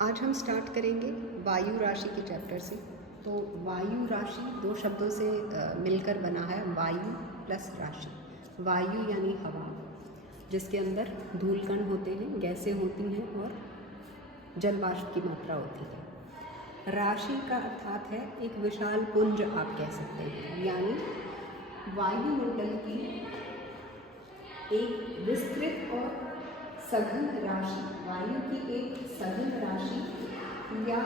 आज हम स्टार्ट करेंगे वायु राशि के चैप्टर से। तो वायु राशि दो शब्दों से मिलकर बना है, वायु प्लस राशि। वायु यानी हवा, जिसके अंदर धूलकण होते हैं, गैसें होती हैं और जलवाष्प की मात्रा होती है। राशि का अर्थात है एक विशाल पुंज, आप कह सकते हैं, यानी वायुमंडल की एक विस्तृत और सघन राशि, वायु की एक सघन राशि या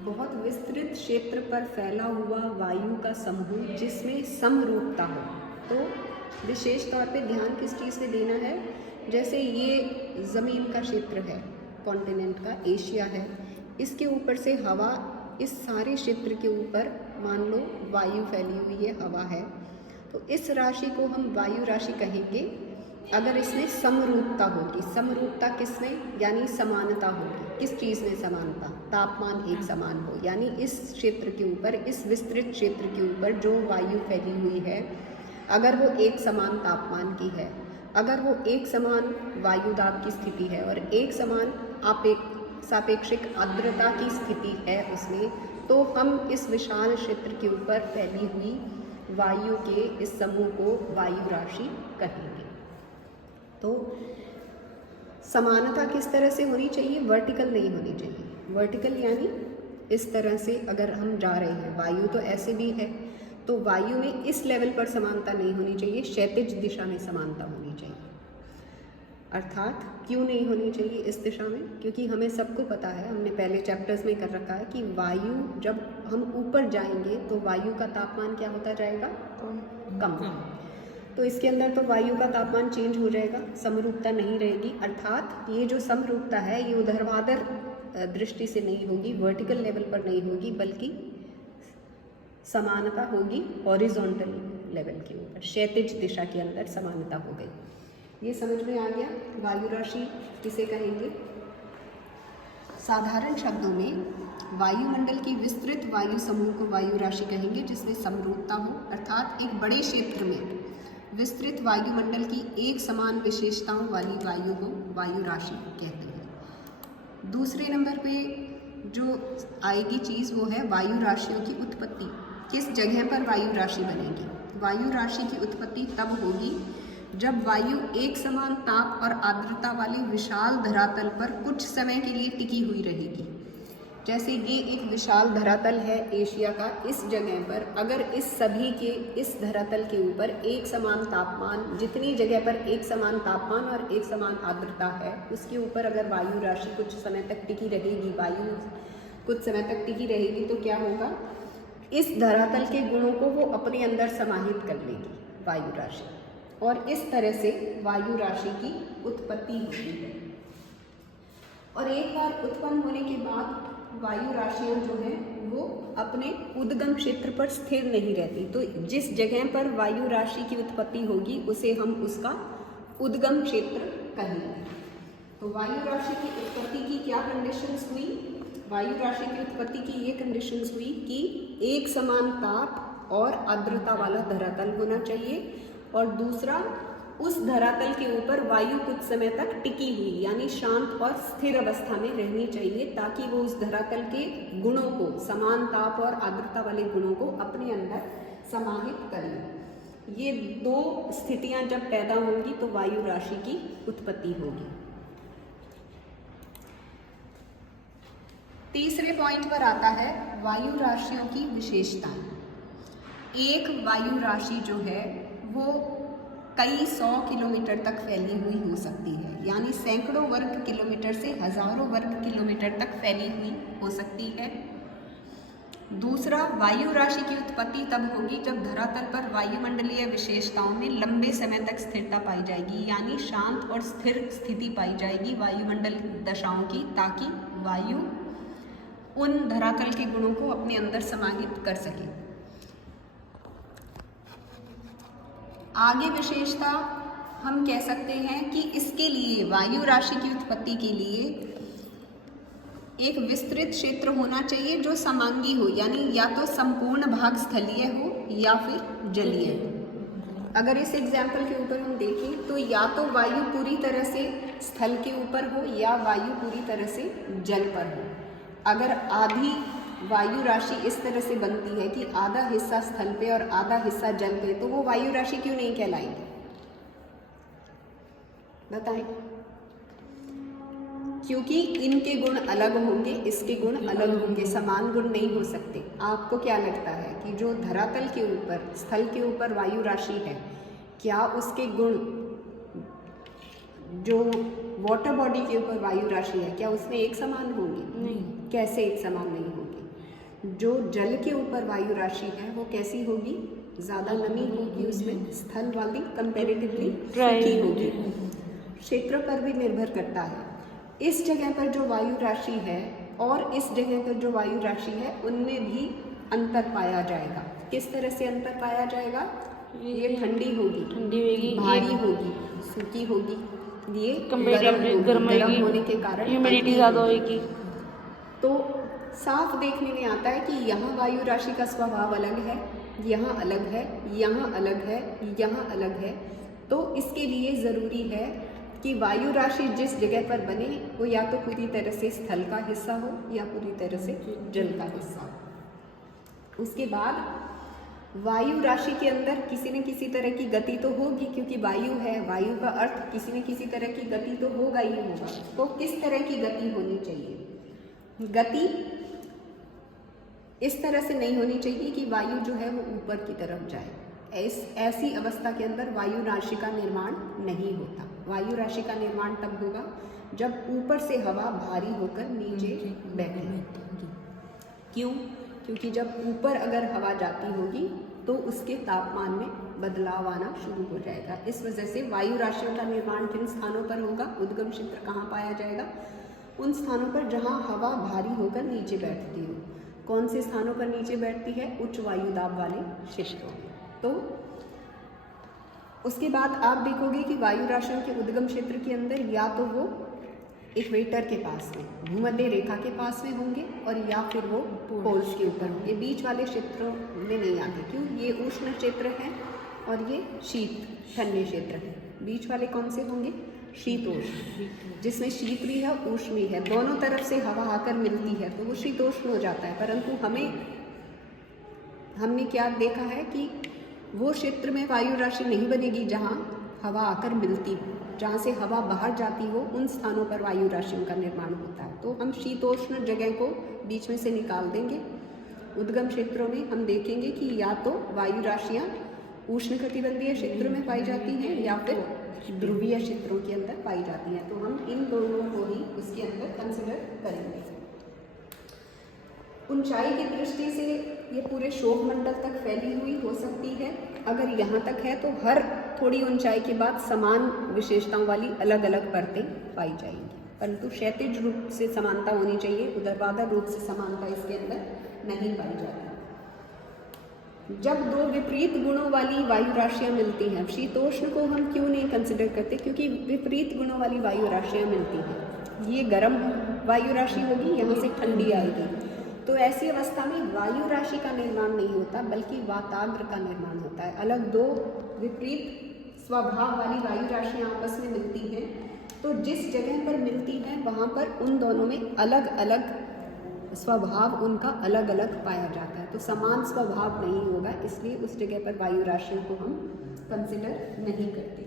बहुत विस्तृत क्षेत्र पर फैला हुआ वायु का समूह जिसमें समरूपता हो। तो विशेष तौर पे ध्यान किस चीज़ पे देना है, जैसे ये ज़मीन का क्षेत्र है, कॉन्टिनेंट का, एशिया है, इसके ऊपर से हवा इस सारे क्षेत्र के ऊपर मान लो वायु फैली हुई है, हवा है, तो इस राशि को हम वायु राशि कहेंगे अगर इसमें समरूपता होगी। समरूपता किसमें, यानी समानता होगी। किस चीज़ में समानता? तापमान एक समान हो, यानी इस क्षेत्र के ऊपर, इस विस्तृत क्षेत्र के ऊपर जो वायु फैली हुई है, अगर वो एक समान तापमान की है, अगर वो एक समान वायुदाब की स्थिति है और एक समान सापेक्षिक आर्द्रता की स्थिति है उसमें, तो हम इस विशाल क्षेत्र के ऊपर फैली हुई वायु के इस समूह को वायु राशि कहेंगे। तो समानता किस तरह से होनी चाहिए? वर्टिकल नहीं होनी चाहिए। वर्टिकल यानी इस तरह से अगर हम जा रहे हैं, वायु तो ऐसे भी है, तो वायु में इस लेवल पर समानता नहीं होनी चाहिए, क्षैतिज दिशा में समानता होनी चाहिए। अर्थात क्यों नहीं होनी चाहिए इस दिशा में? क्योंकि हमें सबको पता है, हमने पहले चैप्टर्स में कर रखा है कि वायु जब हम ऊपर जाएंगे तो वायु का तापमान क्या होता जाएगा? कम। तो इसके अंदर तो वायु का तापमान चेंज हो जाएगा, समरूपता नहीं रहेगी। अर्थात ये जो समरूपता है ये ऊर्ध्वाधर दृष्टि से नहीं होगी, वर्टिकल लेवल पर नहीं होगी, बल्कि समानता होगी हॉरिजॉन्टल लेवल के ऊपर, क्षैतिज दिशा के अंदर समानता हो गई। ये समझ में आ गया वायु राशि किसे कहेंगे? साधारण शब्दों में वायुमंडल की विस्तृत वायु समूह को वायु राशि कहेंगे जिसमें समरूपता हो, अर्थात एक बड़े क्षेत्र में विस्तृत वायुमंडल की एक समान विशेषताओं वाली वायु को वायु राशि कहते हैं। दूसरे नंबर पे जो आएगी चीज़ वो है वायु राशियों की उत्पत्ति। किस जगह पर वायु राशि बनेगी? वायु राशि की उत्पत्ति तब होगी जब वायु एक समान ताप और आर्द्रता वाले विशाल धरातल पर कुछ समय के लिए टिकी हुई रहेगी। जैसे ये एक विशाल धरातल है एशिया का, इस जगह पर अगर इस धरातल के ऊपर एक समान तापमान, जितनी जगह पर एक समान तापमान और एक समान आर्द्रता है, उसके ऊपर अगर वायु राशि कुछ समय तक टिकी रहेगी, वायु कुछ समय तक टिकी रहेगी, तो क्या होगा? इस धरातल के गुणों को वो अपने अंदर समाहित कर लेगी वायु राशि, और इस तरह से वायु राशि की उत्पत्ति होती है। और एक बार उत्पन्न होने के बाद वायु राशियाँ जो हैं वो अपने उद्गम क्षेत्र पर स्थिर नहीं रहती। तो जिस जगह पर वायु राशि की उत्पत्ति होगी उसे हम उसका उद्गम क्षेत्र कहेंगे। तो वायु राशि की उत्पत्ति की क्या कंडीशंस हुई? वायु राशि की उत्पत्ति की ये कंडीशंस हुई कि एक समान ताप और आर्द्रता वाला धरातल होना चाहिए, और दूसरा, उस धरातल के ऊपर वायु कुछ समय तक टिकी हुई, यानी शांत और स्थिर अवस्था में रहनी चाहिए, ताकि वो उस धरातल के गुणों को, समान ताप और आर्द्रता वाले गुणों को अपने अंदर समाहित करें। ये दो स्थितियां जब पैदा होंगी तो वायु राशि की उत्पत्ति होगी। तीसरे पॉइंट पर आता है वायु राशियों की विशेषताएं। एक वायु राशि जो है वो कई 100 किलोमीटर तक फैली हुई हो सकती है, यानी सैकड़ों वर्ग किलोमीटर से हजारों वर्ग किलोमीटर तक फैली हुई हो सकती है। दूसरा, वायु राशि की उत्पत्ति तब होगी जब धरातल पर वायुमंडलीय विशेषताओं में लंबे समय तक स्थिरता पाई जाएगी, यानी शांत और स्थिर स्थिति पाई जाएगी वायुमंडल दशाओं की, ताकि वायु उन धरातल के गुणों को अपने अंदर समाहित कर सके। आगे विशेषता हम कह सकते हैं कि इसके लिए, वायु राशि की उत्पत्ति के लिए एक विस्तृत क्षेत्र होना चाहिए जो समांगी हो, यानी या तो संपूर्ण भाग स्थलीय हो या फिर जलीय हो। अगर इस एग्जाम्पल के ऊपर हम देखें तो या तो वायु पूरी तरह से स्थल के ऊपर हो या वायु पूरी तरह से जल पर हो। अगर आधी वायु राशि इस तरह से बनती है कि आधा हिस्सा स्थल पे और आधा हिस्सा जल पे, तो वो वायु राशि क्यों नहीं कहलाएगी? बताएं। क्योंकि इनके गुण अलग होंगे, इसके गुण अलग होंगे, समान गुण नहीं हो सकते। आपको क्या लगता है कि जो धरातल के ऊपर, स्थल के ऊपर वायु राशि है, क्या उसके गुण जो वाटर बॉडी के ऊपर वायु राशि है, क्या उसमें एक समान होंगे? नहीं। कैसे एक समान नहीं होंगे? जो जल के ऊपर वायु राशि है वो कैसी होगी? ज़्यादा नमी होगी उसमें, स्थल वाली कंपैरेटिवली सूखी होगी। क्षेत्र पर भी निर्भर करता है। इस जगह पर जो वायु राशि है और इस जगह पर जो वायु राशि है, उनमें भी अंतर पाया जाएगा। किस तरह से अंतर पाया जाएगा? ये ठंडी होगी, भारी होगी, सूखी होगी, ये गर्म होने के कारण ह्यूमिडिटी ज़्यादा होगी। तो साफ देखने में आता है कि यहाँ वायु राशि का स्वभाव अलग है, यहाँ अलग है, यहाँ अलग है, यहाँ अलग है। तो इसके लिए ज़रूरी है कि वायु राशि जिस जगह पर बने वो या तो पूरी तरह से स्थल का हिस्सा हो या पूरी तरह से जल का हिस्सा हो। उसके बाद वायु राशि के अंदर किसी न किसी तरह की गति तो होगी, क्योंकि वायु है, वायु का अर्थ किसी न किसी तरह की गति तो होगा ही होगा। तो किस तरह की गति होनी चाहिए? गति इस तरह से नहीं होनी चाहिए कि वायु जो है वो ऊपर की तरफ जाए। ऐसी अवस्था के अंदर वायु राशि का निर्माण नहीं होता। वायु राशि का निर्माण तब होगा जब ऊपर से हवा भारी होकर नीचे बैठेगी। क्यों? क्योंकि जब ऊपर अगर हवा जाती होगी तो उसके तापमान में बदलाव आना शुरू हो जाएगा। इस वजह से वायु राशियों का निर्माण किन स्थानों पर होगा? उद्गम क्षेत्र कहाँ पाया जाएगा? उन स्थानों पर जहाँ हवा भारी होकर नीचे बैठती हो। कौन से स्थानों पर नीचे बैठती है? उच्च वायु दाब वाले क्षेत्रों में। तो उसके बाद आप देखोगे कि वायु राशियों के उद्गम क्षेत्र के अंदर या तो वो इक्वेटर के पास में, भूमध्य रेखा के पास में होंगे, और या फिर वो पोल्स के ऊपर होंगे। बीच वाले क्षेत्रों में नहीं आते। क्यों? ये उष्ण क्षेत्र है और ये शीत ठंडे क्षेत्र है। बीच वाले कौन से होंगे? शीतोष्ण, जिसमें शीत भी है उष्ण भी है, दोनों तरफ से हवा आकर मिलती है तो वो शीतोष्ण हो जाता है। परंतु हमने क्या देखा है कि वो क्षेत्र में वायु राशि नहीं बनेगी जहाँ हवा आकर मिलती हो। जहाँ से हवा बाहर जाती हो उन स्थानों पर वायु राशियों का निर्माण होता है। तो हम शीतोष्ण जगह को बीच में से निकाल देंगे। उद्गम क्षेत्रों में हम देखेंगे कि या तो वायु राशियाँ उष्णकटिबंधीय क्षेत्र में पाई जाती हैं या फिर ध्रुवीय क्षेत्रों के अंदर पाई जाती हैं। तो हम इन दोनों को ही उसके अंदर कंसिडर करेंगे। ऊंचाई की दृष्टि से ये पूरे शोभ मंडल तक फैली हुई हो सकती है। अगर यहाँ तक है तो हर थोड़ी ऊंचाई के बाद समान विशेषताओं वाली अलग अलग परतें पाई जाएंगी, परंतु क्षैतिज रूप से समानता होनी चाहिए, ऊर्ध्वाधर रूप से समानता इसके अंदर नहीं पाई जाती। जब दो विपरीत गुणों वाली वायु राशियाँ मिलती हैं, शीतोष्ण को हम क्यों नहीं कंसिडर करते? क्योंकि विपरीत गुणों वाली वायु राशियाँ मिलती हैं। ये गर्म वायु राशि होगी, यहाँ से ठंडी आएगी, तो ऐसी अवस्था में वायु राशि का निर्माण नहीं होता बल्कि वाताग्र का निर्माण होता है। अलग दो विपरीत स्वभाव वाली वायु राशियाँ आपस में मिलती हैं, तो जिस जगह पर मिलती हैं वहाँ पर उन दोनों में अलग अलग स्वभाव उनका अलग अलग पाया जाता है। तो समान स्वभाव नहीं होगा, इसलिए उस जगह पर वायु राशियों को हम कंसिडर नहीं करते।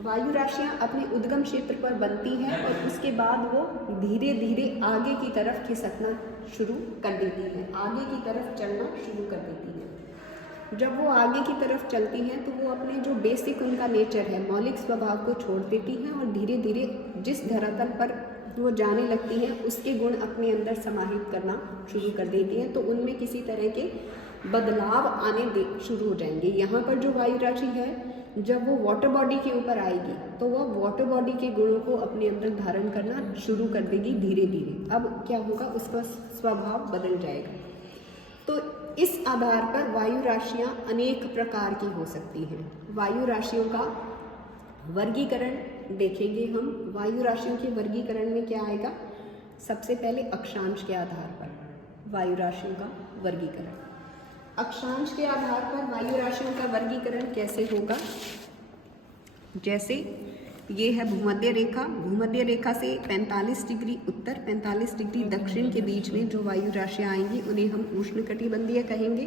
वायु राशियाँ अपने उद्गम क्षेत्र पर बनती हैं और उसके बाद वो धीरे धीरे आगे की तरफ खिसकना शुरू कर देती हैं, आगे की तरफ चलना शुरू कर देती हैं। जब वो आगे की तरफ चलती हैं तो वो अपने जो बेसिक उनका नेचर है, मौलिक स्वभाव को छोड़ देती हैं और धीरे धीरे जिस धरातल पर वो जाने लगती हैं उसके गुण अपने अंदर समाहित करना शुरू कर देती हैं। तो उनमें किसी तरह के बदलाव आने शुरू हो जाएंगे। यहाँ पर जो वायु राशि है, जब वो वाटर बॉडी के ऊपर आएगी तो वह वाटर बॉडी के गुणों को अपने अंदर धारण करना शुरू कर देगी धीरे धीरे। अब क्या होगा? उसका स्वभाव बदल जाएगा। तो इस आधार पर वायु राशियाँ अनेक प्रकार की हो सकती हैं। वायु राशियों का वर्गीकरण देखेंगे हम। वायु राशियों के वर्गीकरण में क्या आएगा? सबसे पहले अक्षांश के आधार पर वायु राशियों का वर्गीकरण। अक्षांश के आधार पर वायु राशियों का वर्गीकरण कैसे होगा? जैसे ये है भूमध्य रेखा। भूमध्य रेखा से 45 डिग्री उत्तर 45 डिग्री दक्षिण के बीच में जो वायु राशियाँ आएंगी उन्हें हम उष्णकटिबंधीय कहेंगे।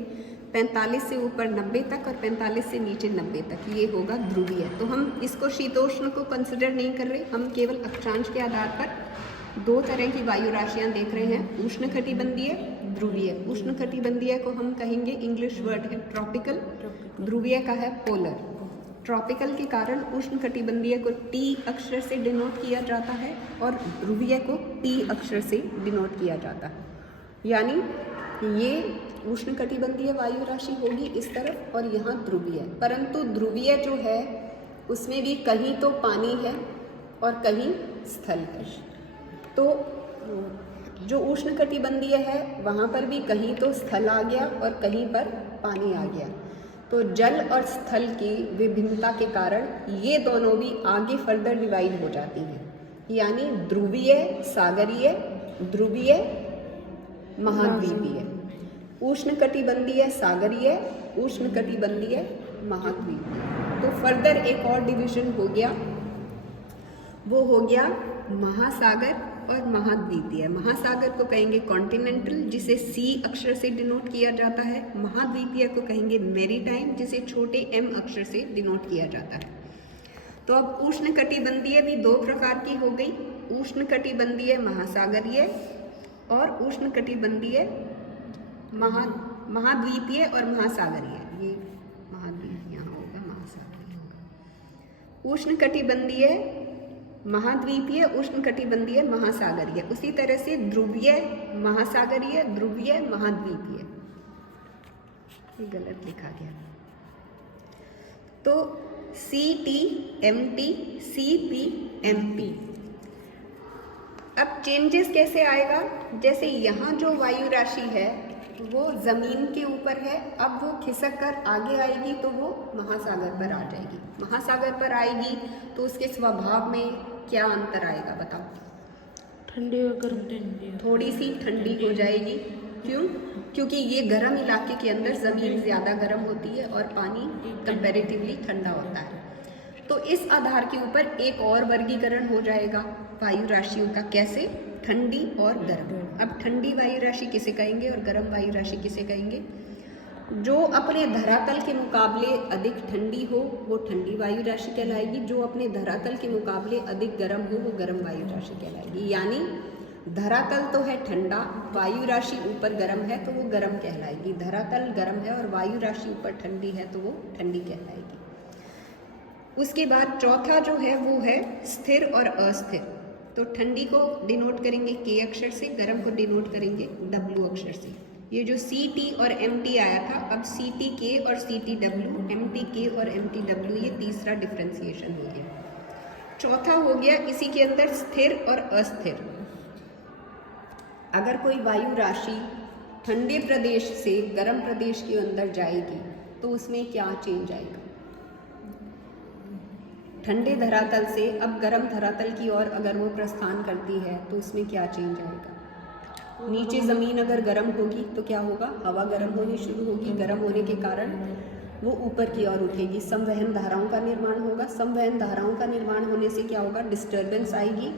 45 से ऊपर 90 तक और 45 से नीचे 90 तक ये होगा ध्रुवीय। तो हम इसको शीतोष्ण को कंसिडर नहीं कर रहे, हम केवल अक्षांश के आधार पर दो तरह की वायु राशियाँ देख रहे हैं, उष्णकटिबंधीय, ध्रुवीय। उष्णकटिबंधीय को हम कहेंगे, इंग्लिश वर्ड है ट्रॉपिकल, ध्रुवीय का है पोलर। ट्रॉपिकल के कारण उष्णकटिबंधीय को टी अक्षर से डिनोट किया जाता है और ध्रुवीय को टी अक्षर से डिनोट किया जाता है। यानी ये उष्णकटिबंधीय वायु राशि होगी इस तरफ और यहाँ ध्रुवीय। परंतु ध्रुवीय जो है उसमें भी कहीं तो पानी है और कहीं स्थल है। तो जो उष्णकटिबंधीय है वहाँ पर भी कहीं तो स्थल आ गया और कहीं पर पानी आ गया। तो जल और स्थल की विभिन्नता के कारण ये दोनों भी आगे फर्दर डिवाइड हो जाती हैं। यानी ध्रुवीय सागरीय, ध्रुवीय महाद्वीपीय, उष्णकटिबंधीय सागरीय, उष्णकटिबंधीय महाद्वीपीय। तो फर्दर एक और डिवीजन हो गया, वो हो गया महासागर और महाद्वीपीय। महासागर को कहेंगे कॉन्टिनेंटल, जिसे सी अक्षर से डिनोट किया जाता है। महाद्वीपीय को कहेंगे मैरीटाइम, जिसे छोटे एम अक्षर से डिनोट किया जाता है। तो अब उष्णकटिबंधीय भी दो प्रकार की हो गई, उष्णकटिबंधीय महासागरीय और उष्णकटिबंधीय महाद्वीपीय और महासागरीय। ये महाद्वीप यहाँ होगा, महासागरीय होगा। उष्णकटिबंधीय महाद्वीपीय, उष्णकटिबंधीय महासागरीय। उसी तरह से ध्रुवीय महासागरीय, ध्रुवीय महाद्वीपीय। ये गलत लिखा गया। तो CT MT CP MP। अब चेंजेस कैसे आएगा? जैसे यहाँ जो वायु राशि है वो जमीन के ऊपर है, अब वो खिसक कर आगे आएगी तो वो महासागर पर आ जाएगी। महासागर पर आएगी तो उसके स्वभाव में क्या अंतर आएगा बताओ? ठंडी और गर्म, थोड़ी सी ठंडी हो जाएगी। क्यों? क्योंकि ये गर्म इलाके के अंदर ज़मीन ज़्यादा गर्म होती है और पानी कंपैरेटिवली ठंडा होता है। तो इस आधार के ऊपर एक और वर्गीकरण हो जाएगा वायु राशियों का। कैसे? ठंडी और गर्म। अब ठंडी वायु राशि किसे कहेंगे और गर्म वायु राशि किसे कहेंगे? जो अपने धरातल के मुकाबले अधिक ठंडी हो वो ठंडी वायु राशि कहलाएगी, जो अपने धरातल के मुकाबले अधिक गर्म हो वो गर्म वायु राशि कहलाएगी। यानी धरातल तो है ठंडा, वायु राशि ऊपर गर्म है तो वो गर्म कहलाएगी। धरातल गर्म है और वायु राशि ऊपर ठंडी है तो वो ठंडी कहलाएगी। उसके बाद चौथा जो है वो है स्थिर और अस्थिर। तो ठंडी को डिनोट करेंगे K अक्षर से, गर्म को डिनोट करेंगे W अक्षर से। ये जो CT और MT आया था, अब CTK और CTW, MTK और MTW, ये तीसरा डिफ्रेंसिएशन हो गया। चौथा हो गया इसी के अंदर स्थिर और अस्थिर। अगर कोई वायु राशि ठंडे प्रदेश से गर्म प्रदेश के अंदर जाएगी तो उसमें क्या चेंज आएगा? ठंडे धरातल से अब गर्म धरातल की ओर अगर वो प्रस्थान करती है तो उसमें क्या चेंज आएगा? नीचे ज़मीन अगर गर्म होगी तो क्या होगा? हवा गर्म होनी शुरू होगी। गर्म होने के कारण वो ऊपर की ओर उठेगी, संवहन धाराओं का निर्माण होगा। संवहन धाराओं का निर्माण होने से क्या होगा? डिस्टर्बेंस आएगी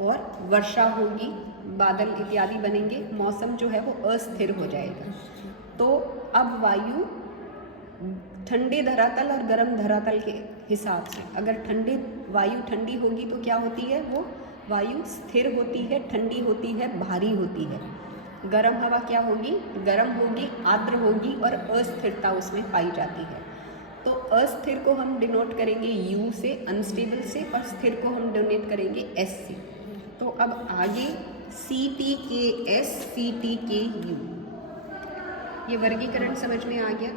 और वर्षा होगी, बादल इत्यादि बनेंगे, मौसम जो है वो अस्थिर हो जाएगा। तो अब वायु ठंडे धरातल और गर्म धरातल के हिसाब से, अगर वायु ठंडी होगी तो क्या होती है? वो वायु स्थिर होती है, ठंडी होती है, भारी होती है। गर्म हवा क्या होगी? गर्म होगी, आर्द्र होगी और अस्थिरता उसमें पाई जाती है। तो अस्थिर को हम डिनोट करेंगे U से, अनस्टेबल से, और स्थिर को हम डिनोट करेंगे S से। तो अब आगे CTK S CTK U, ये वर्गीकरण समझ में आ गया।